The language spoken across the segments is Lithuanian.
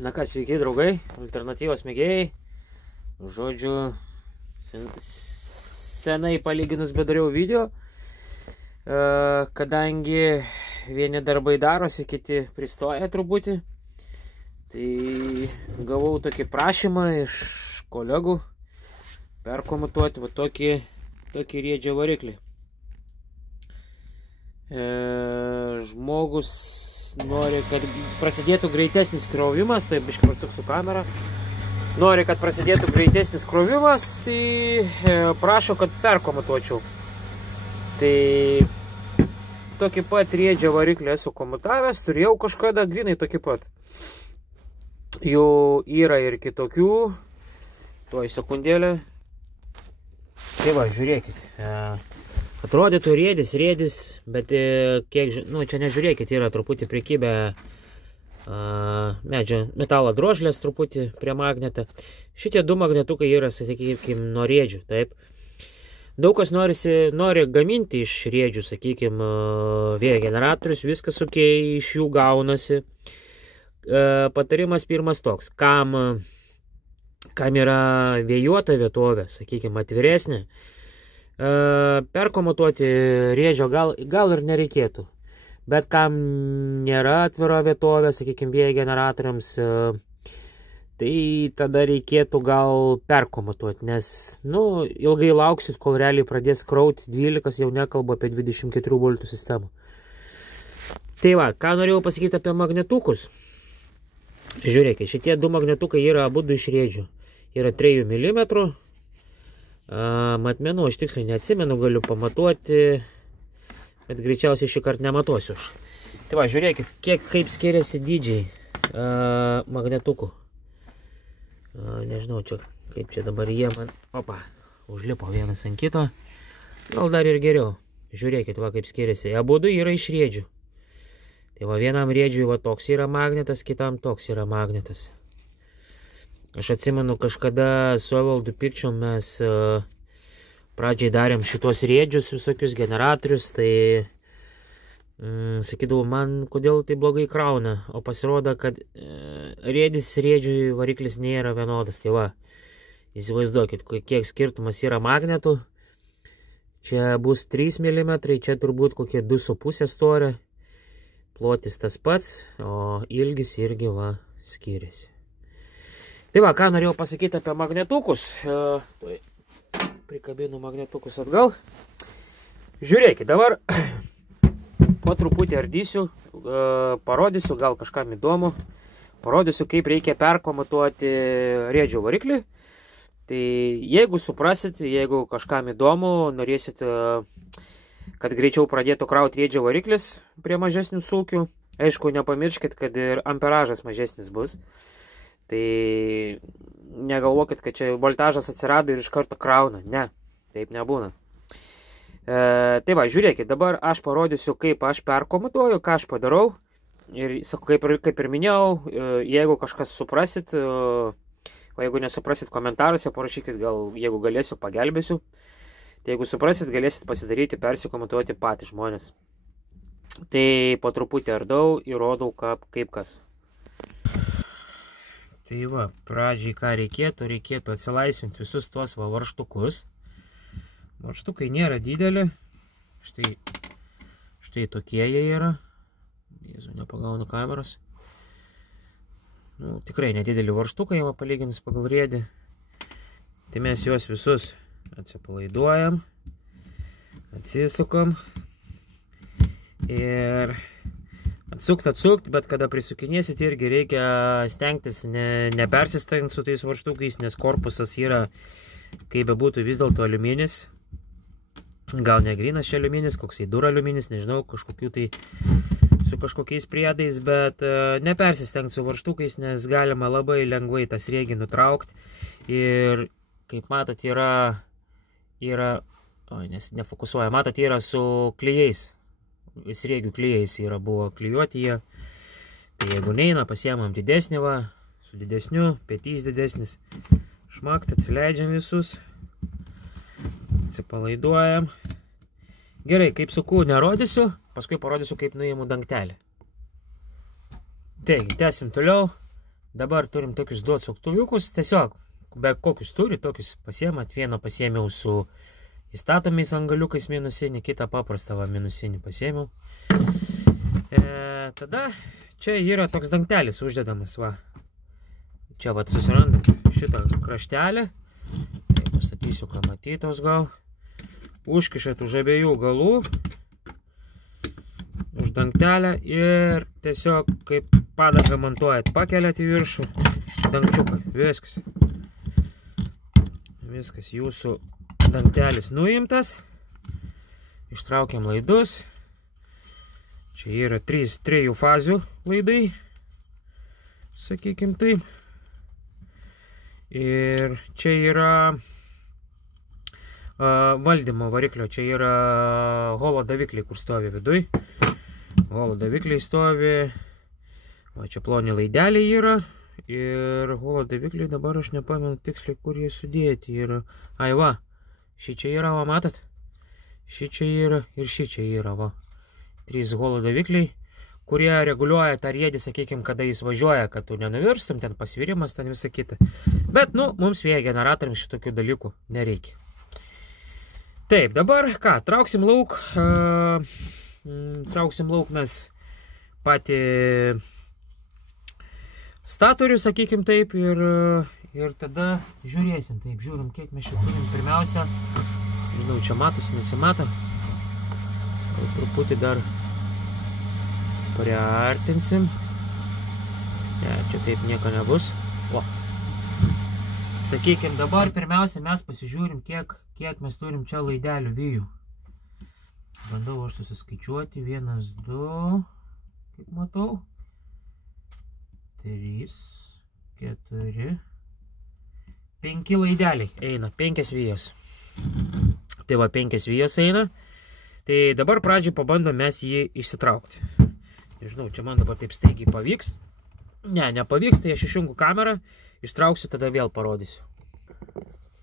Na ką, sveiki draugai, alternatyvos mėgėjai. Žodžiu, senai palyginus bedariau video, kadangi vieni darbai darosi, kiti pristoja truputį. Tai gavau tokį prašymą iš kolegų perkomutuoti va tokį riedžią variklį. Žmogus nori, kad prasidėtų greitesnis krovimas, tai biškai atsuksiu kamerą. Nori, kad prasidėtų greitesnis krovimas, tai prašo, kad perkomutuočiau. Tai tokį pat riedžią variklį esu komutavęs, turėjau kažkada grinai tokį pat. Jų yra ir kitokių. Tuoj sekundėlę. Tai va, žiūrėkit. Atrodytų riedis, bet kiek, čia nežiūrėkit, yra truputį prikibę metalo drožlės truputį prie magnetą. Šitie du magnetukai yra, sakykime, nuo riedžių, taip. Daug kas nori gaminti iš riedžių, sakykime, vėjo generatorius, viskas ok, iš jų gaunasi. Patarimas pirmas toks, kam yra vėjuota vietovė, sakykime, atviresnė, perkomutuoti riedžio gal ir nereikėtų. Bet kam nėra atvira vietovė, sakykime, vėjo generatoriams, tai tada reikėtų gal perkomutuoti, nes, ilgai lauksit, kol realiai pradės krauti 12, jau nekalbu apie 24 voltų sistemą. Tai va, ką norėjau pasakyti apie magnetukus. Žiūrėkit, šitie du magnetukai yra abudu iš riedžių. Yra 3 mm. Matmenų aš tiksliai neatsimenu, galiu pamatuoti, bet greičiausiai šį kartą nematuosiu aš. Tai va, žiūrėkit, kaip skiriasi dydžiai magnetukų. Nežinau, kaip čia dabar jie man, užlipo vienas ant kito. Gal dar ir geriau. Žiūrėkit, va, kaip skiriasi. Abudu yra iš riedžių. Tai va, vienam riedžiui va toks yra magnetas, kitam toks yra magnetas. Aš atsimenu, kažkada su Evaldu Pikčiom mes pradžiai darėm šitos riedžius, visokius generatorius, tai sakydavau, man kodėl tai blogai krauna, o pasirodo, kad riedžiui variklis nėra vienodas. Tai va, įsivaizduokit, kiek skirtumas yra magnetų. Čia bus 3 mm, čia turbūt kokie 2,5 storio. Plotis tas pats, o ilgis irgi va skiriasi. Tai va, ką norėjau pasakyti apie magnetukus. Prikabinu magnetukus atgal. Žiūrėkit, dabar po truputį ardysiu, parodysiu, gal kažkam įdomu. Parodysiu, kaip reikia perkomutuoti riedžio variklį. Tai jeigu suprasit, jeigu kažkam įdomu, norėsit, kad greičiau pradėtų krauti riedžio variklis prie mažesnių sulkių. Aišku, nepamirškit, kad ir amperažas mažesnis bus. Tai negalvokit, kad čia voltažas atsirado ir iš karto krauna. Ne, taip nebūna. Tai va, žiūrėkit, dabar aš parodysiu, kaip aš perkomutuoju, ką aš padarau. Ir sakau, kaip ir minėjau, jeigu kažkas suprasit, o jeigu nesuprasit komentaruose, parašykit, gal jeigu galėsiu, pagelbėsiu. Tai jeigu suprasit, galėsit pasidaryti, persikomutuoti patys žmonės. Tai po truputį ardau ir rodau, kaip kas. Tai va, pradžiai ką reikėtų atsilaisvinti visus tuos varžtukus. Varžtukai nėra didelį. Štai tokie jie yra. Jėzu, nepagaunu kameros. Tikrai nedideli varžtukai, jau palyginus pagal riedį. Tai mes juos visus atsipalaiduojam, atsisukam ir atsukt, bet kada prisukinėsit irgi reikia stengtis nepersistengti su tais varžtukais, nes korpusas yra, kaip bebūtų, vis dėlto aliuminis. Gal ne grynas čia aliuminis, koksai duraliuminis, nežinau, su kažkokiais priedais, bet nepersistengti su varžtukais, nes galima labai lengvai tą sriegį nutraukti. Ir, kaip matot, nefokusuoja, matot, yra su klijais. Sriegių klijais buvo klijuoti jie. Tai jeigu neina, pasiemam didesnį, va, su didesniu, petys didesnis. Šmakt, atsileidžiam visus. Atsipalaiduojam. Gerai, kaip suku nerodysiu, paskui parodysiu, kaip nuimu dangtelį. Taigi, tęsim toliau. Dabar turim tokius du atsuktuviukus, tiesiog, be kokius turi, tokius pasiemat. Vieną pasiėmiau su įstatomiais angaliukais minusinį, kitą paprastą minusinį pasiėmiau. Tada čia yra toks dangtelis uždedamas, va. Čia vat susirandam šitą kraštelę. Tai pastatysiu, ką matytos gal. Užkišat už abiejų galų. Už dangtelę ir tiesiog kaip padangą montuojat, pakeliat į viršų dangčiuką. Viskas. Viskas, jūsų dangtelis nuimtas. Ištraukiam laidus. Čia yra 3 fazių laidai, sakykim taip. Ir čia yra valdymo variklio, čia yra holo davikliai, kur stovi viduj. Holo davikliai stovi, va čia ploni laideliai yra. Ir holo davikliai dabar aš nepamenu tiksliai, kur jie sudėti yra. Ai va, ši čia yra, va matot? Ši čia yra ir ši čia yra, va. 3 holo davikliai, kurie reguliuoja tą riedį, sakykime, kada jis važiuoja, kad tu nenuvirstum, ten pasvirimas, ten visą kitą. Bet, nu, mums vėjo generatoriams šitokių dalykų nereikia. Taip, dabar ką, trauksim lauk mes patį statorių, sakykim taip, ir tada žiūrėsim, taip, žiūrim, kiek mes čia turim. Pirmiausia, žinau, čia matosi, nesimato. Truputį dar priartinsim. Ne, čia taip nieko nebus. O. Sakykim, dabar pirmiausia mes pasižiūrim, kiek mes turim čia laidelių vijų. Bandau aš susiskaičiuoti. 1, 2, kaip matau. 3, 4, 5 laideliai eina, 5 vijos. Tai va, 5 vijos eina. Tai dabar pradžiai pabandom mes jį išsitraukti. Nežinau, čia man dabar taip staigiai pavyks. Ne, nepavyks, tai aš išjungiu kamerą, ištrauksiu, tada vėl parodysiu.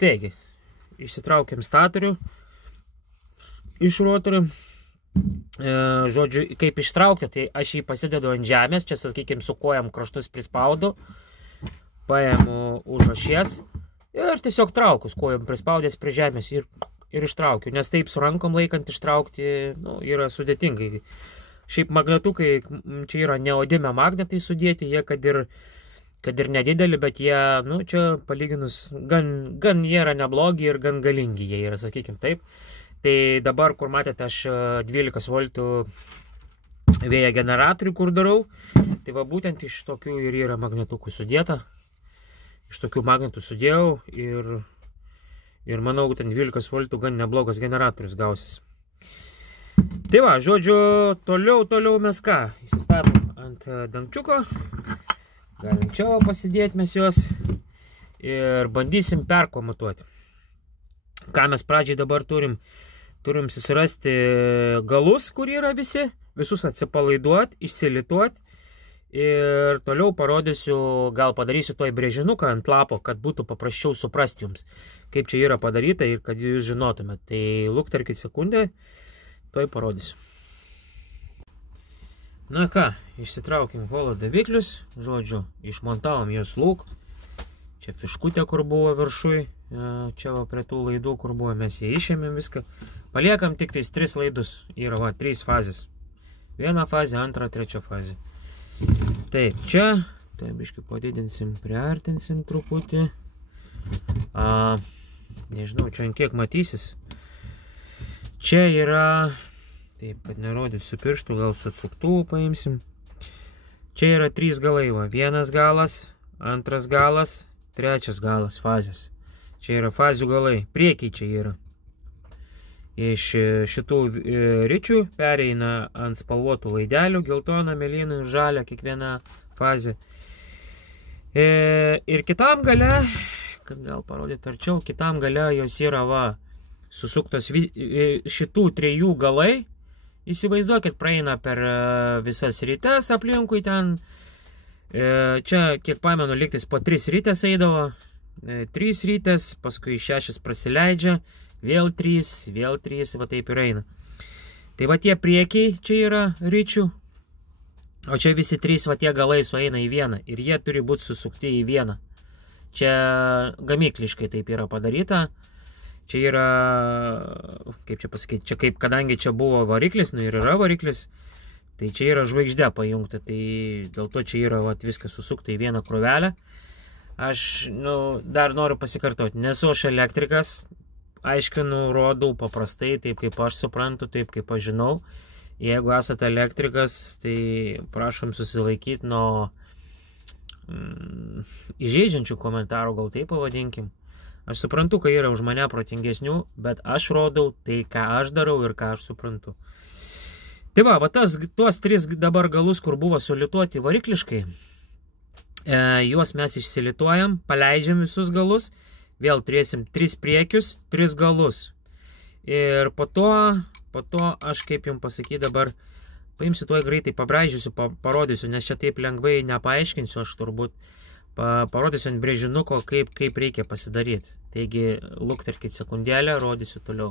Taigi, išsitraukiam statorių iš rotorių. Žodžiu, kaip ištraukti, tai aš jį pasidedu ant žemės, čia, sakykim, su kojam kraštus prispaudu, paimu už ašies ir tiesiog traukus kojam prispaudęs prie žemės ir ištraukiu, nes taip su rankom laikant ištraukti, nu, yra sudėtingai. Šiaip magnetukai, čia yra neodime magnetai sudėti, jie kad ir nedideli, bet jie, nu, čia palyginus, gan jie yra neblogi ir gan galingi jie yra, sakykim taip. Tai dabar, kur matėte, aš 12 voltų vėjo generatorių, kur darau, tai va būtent iš tokių ir yra magnetukų sudėta. Iš tokių magnetų sudėjau ir manau, ten 12 voltų gan neblogas generatorius gausis. Tai va, žodžiu, toliau mes ką? Įsistatom ant dangčiuko. Galim čia va pasidėti mes juos ir bandysim perkomatuoti. Ką mes pradžiai dabar turim? Turim susirasti galus, kur yra visus atsipalaiduoti, išsilituoti. Ir toliau parodysiu, gal padarysiu toj brėžinuką ant lapo, kad būtų paprasčiau suprasti jums, kaip čia yra padaryta ir kad jūs žinotumėt. Tai lukterkit sekundę, toj parodysiu. Na ką, išsitraukim holo daviklius, žodžiu, išmontavom juos lauk. Čia fiškutė, kur buvo viršui, čia va prie tų laidų, kur buvo, mes jie išėmėm viską. Paliekam tik tais 3 laidus, yra va 3 fazės. 1 fazė, 2, 3 fazė. Taip, čia, tai biškai padidinsim, priartinsim truputį. Nežinau, čia ant kiek matysis. Čia yra, taip, kad nerodyt su pirštu, gal su atsuktuvu paimsim. Čia yra 3 galai, va, 1 galas, 2 galas, 3 galas fazės. Čia yra fazių galai, priekiai čia yra. Iš šitų ričių pereina ant spalvotų laidelių, geltoną, mėlyną, žalią, kiekvieną fazę. Ir kitam gale, kad gal parodyti arčiau, kitam gale jos yra va, susuktos šitų 3 galai. Įsivaizduokit, praeina per visas rytes aplinkui ten. Čia, kiek pamenu, lygtais po 3 rytes eidavo. 3 rytes, paskui 6 prasileidžia. Vėl 3, va taip ir eina. Tai va tie priekiai čia yra ričių. O čia visi trys va tie galai sueina į vieną ir jie turi būti susukti į vieną. Čia gamykliškai taip yra padaryta. Čia yra, kaip čia pasakyti, čia kaip, kadangi čia buvo variklis, nu ir yra variklis, tai čia yra žvaigždė pajungta, tai dėl to čia yra vat, viskas susukta į vieną krūvelę. Aš, dar noriu pasikartoti, nesu aš elektrikas, aiškinu, rodau paprastai, taip kaip aš suprantu, taip kaip aš žinau. Jeigu esate elektrikas, tai prašom susilaikyti nuo įžeidžiančių komentarų, gal taip pavadinkim. Aš suprantu, kai yra už mane protingesnių, bet aš rodau tai, ką aš darau ir ką aš suprantu. Tai va, tuos tris dabar galus, kur buvo sulituoti varikliškai, juos mes išsilituojam, paleidžiam visus galus, vėl turėsim 3 priekius, 3 galus. Ir po to aš, kaip jums pasakyti dabar, paimsiu tuoj greitai, pabraižysiu, parodysiu, nes čia taip lengvai nepaaiškinsiu, aš turbūt parodysiu ant brėžinuko, kaip reikia pasidaryti. Taigi, lukterkit sekundėlę, rodysiu toliau.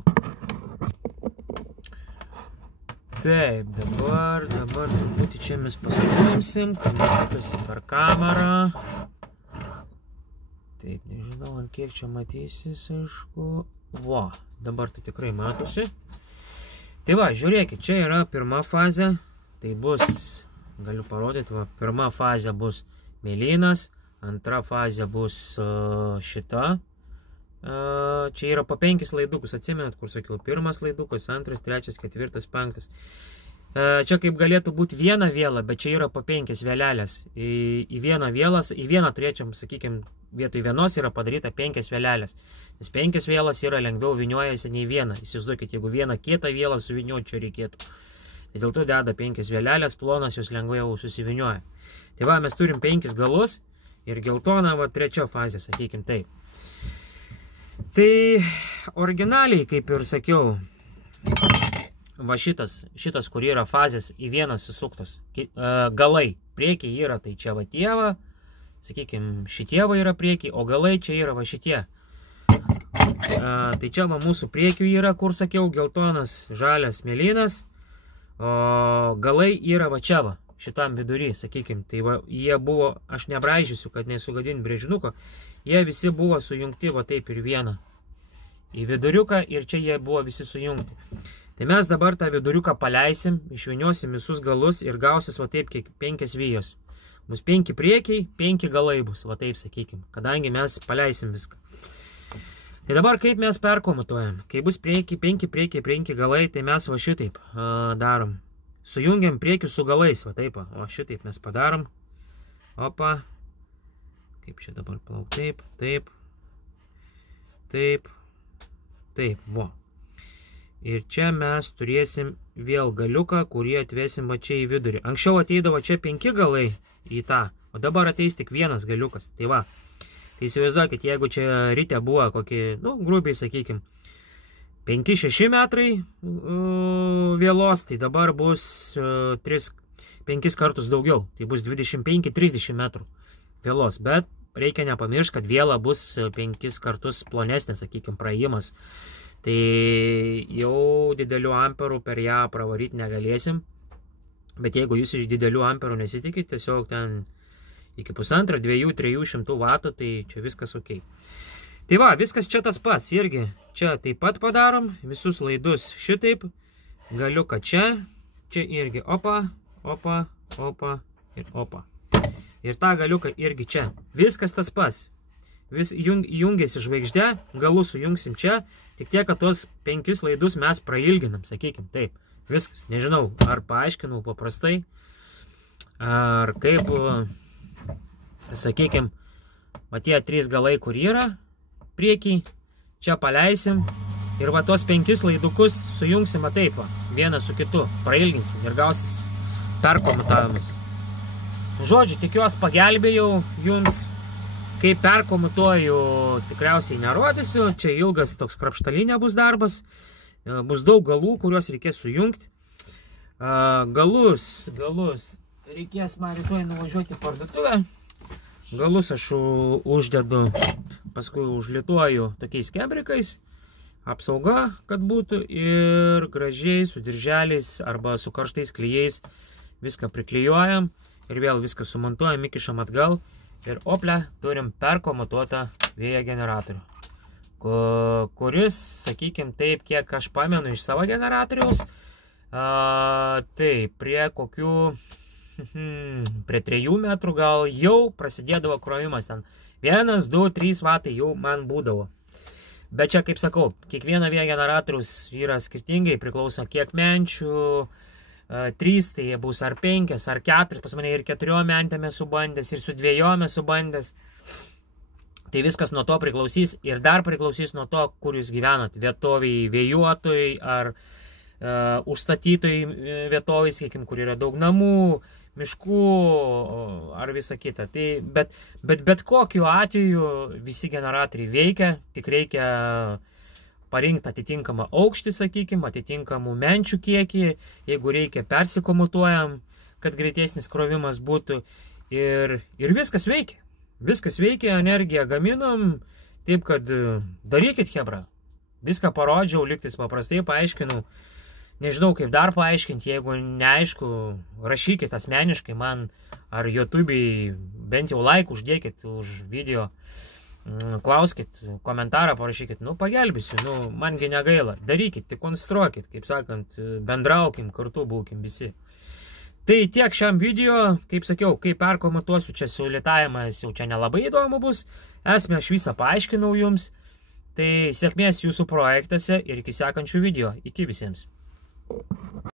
Taip, dabar truputį čia mes paspaimsim, kad matosi per kamerą. Taip, nežinau, ant kiek čia matysis, aišku. Va, dabar tai tikrai matosi. Tai va, žiūrėkit, čia yra pirma fazė. Tai bus, galiu parodyti, va, pirma fazė bus mėlynas, antra fazė bus šita. Čia yra po 5 laidukus, atsimenat, kur sakiau, pirmas laidukas, antras, trečias, ketvirtas, penktas. Čia kaip galėtų būti viena vėla, bet čia yra po 5 vėlelės. Į vieną vėlas, į vieną trečiam, sakykime, vietoj vienos yra padaryta 5 vėlelės. Nes 5 vėlas yra lengviau viniojasi nei viena. Įsivaizduokit, jeigu vieną kietą vėlą suviniuoti čia reikėtų. Tai dėl to deda 5 vėlelės, plonas jos lengviau susivinioja. Tai va, mes turim 5 galus ir geltona, va, trečia fazė, sakykime taip. Tai originaliai, kaip ir sakiau, va šitas, kur yra fazės į vieną susuktos, galai priekiai yra, tai čia va tie va, sakykime, šitie va yra priekiai, o galai čia yra va šitie. Tai čia va mūsų priekių yra, kur sakiau, geltonas, žalias, mėlynas, o galai yra va čia va, šitam vidury, sakykime. Tai va, jie buvo, aš nebraižysiu, kad nesugadinti brėžinuko, jie visi buvo sujungti va taip ir vieną į viduriuką ir čia jie buvo visi sujungti. Tai mes dabar tą viduriuką paleisim, išviniosim visus galus ir gausis va taip 5 vijos. Bus 5 priekiai, 5 galai bus, va taip sakykim, kadangi mes paleisim viską. Tai dabar kaip mes perkomutuojam? Kai bus 5 priekiai, 5 galai, tai mes va šitaip darom. Sujungiam priekius su galais, va taip, o šitaip mes padarom. Opa. Kaip čia dabar plauk, taip, taip, taip, taip, vo. Ir čia mes turėsim vėl galiuką, kurį atvesim va čia į vidurį. Anksčiau ateidavo čia 5 galai į tą, o dabar ateis tik vienas galiukas. Tai va, tai įsivaizduokit, jeigu čia ryte buvo kokį, grubiai sakykim, 5-6 metrai vėlos, tai dabar bus 5 kartus daugiau. Tai bus 25-30 metrų vėlos, bet reikia nepamiršti, kad vėla bus 5 kartus plonesnė, sakykime, praėjimas. Tai jau didelių amperų per ją pravaryti negalėsim, bet jeigu jūs iš didelių amperų nesitikit, tiesiog ten iki 1,5-2-300 vatų, tai čia viskas ok. Tai va, viskas čia tas pats, irgi čia taip pat padarom, visus laidus šitaip, galiuką čia irgi opa, opa, opa ir opa. Ir tą galiuką irgi čia. Viskas tas pats. Jungiasi žvaigždė, galus sujungsim čia, tik tiek, kad tuos 5 laidus mes prailginam, sakykim, taip. Viskas. Nežinau, ar paaiškinau paprastai, ar kaip, sakykim, va tie 3 galai, kur yra priekiai, čia paleisim ir va tuos 5 laidukus sujungsim va taip, va, vieną su kitu, prailginsim ir gausis perkomutavimas. Žodžiu, tikiuosi pagelbėjau jums, kaip perkomutuoju tikriausiai nerodysiu, čia ilgas toks krapštalinė bus darbas, bus daug galų, kuriuos reikės sujungti. Galus reikės man rytoj nuvažiuoti į parduotuvę, galus aš uždedu, paskui užlituoju tokiais kebrikais, apsauga, kad būtų ir gražiai su dirželiais arba su karštais klijais viską priklijuojam ir vėl viską sumontuojam, įkišam atgal ir ople, turim perkomutuotą vėjo generatorių, kuris, sakykim taip, kiek aš pamenu iš savo generatoriaus, tai prie kokių, prie 3 metrų gal jau prasidėdavo krovimas ten. 1, 2, 3 vatai jau man būdavo. Bet čia, kaip sakau, kiekvieno vėjo generatorius yra skirtingai, priklauso kiek menčių, 3, tai jie bus ar 5, ar 4, pas mane ir 4 mentėm esu bandęs, ir su 2 esu bandęs. Tai viskas nuo to priklausys ir dar priklausys nuo to, kur jūs gyvenat. Vietoviai vėjuotojai ar užstatytojai vietoviai, sakykim, kur yra daug namų, miškų ar visa kita. Tai, bet kokiu atveju visi generatoriai veikia, tik reikia parinkti atitinkamą aukštį, sakykim, atitinkamų menčių kiekį, jeigu reikia persikomutuojam, kad greitesnis krovimas būtų ir viskas veikia. Viskas veikia, energiją gaminam, taip kad darykit, hebra. Viską parodžiau, lygtais paprastai paaiškinau. Nežinau, kaip dar paaiškinti, jeigu neaišku, rašykit asmeniškai man ar YouTube'ai, bent jau like uždėkit už video, klauskit, komentarą parašykit, pagelbėsiu, mangi negaila. Darykit, tik konstruokit, kaip sakant, bendraukim, kartu būkim visi. Tai tiek šiam video, kaip sakiau, kaip perkomutuosiu, čia sulitavimas jau čia nelabai įdomu bus, esmę aš visą paaiškinau jums, tai sėkmės jūsų projektuose ir iki sekančių video, iki visiems.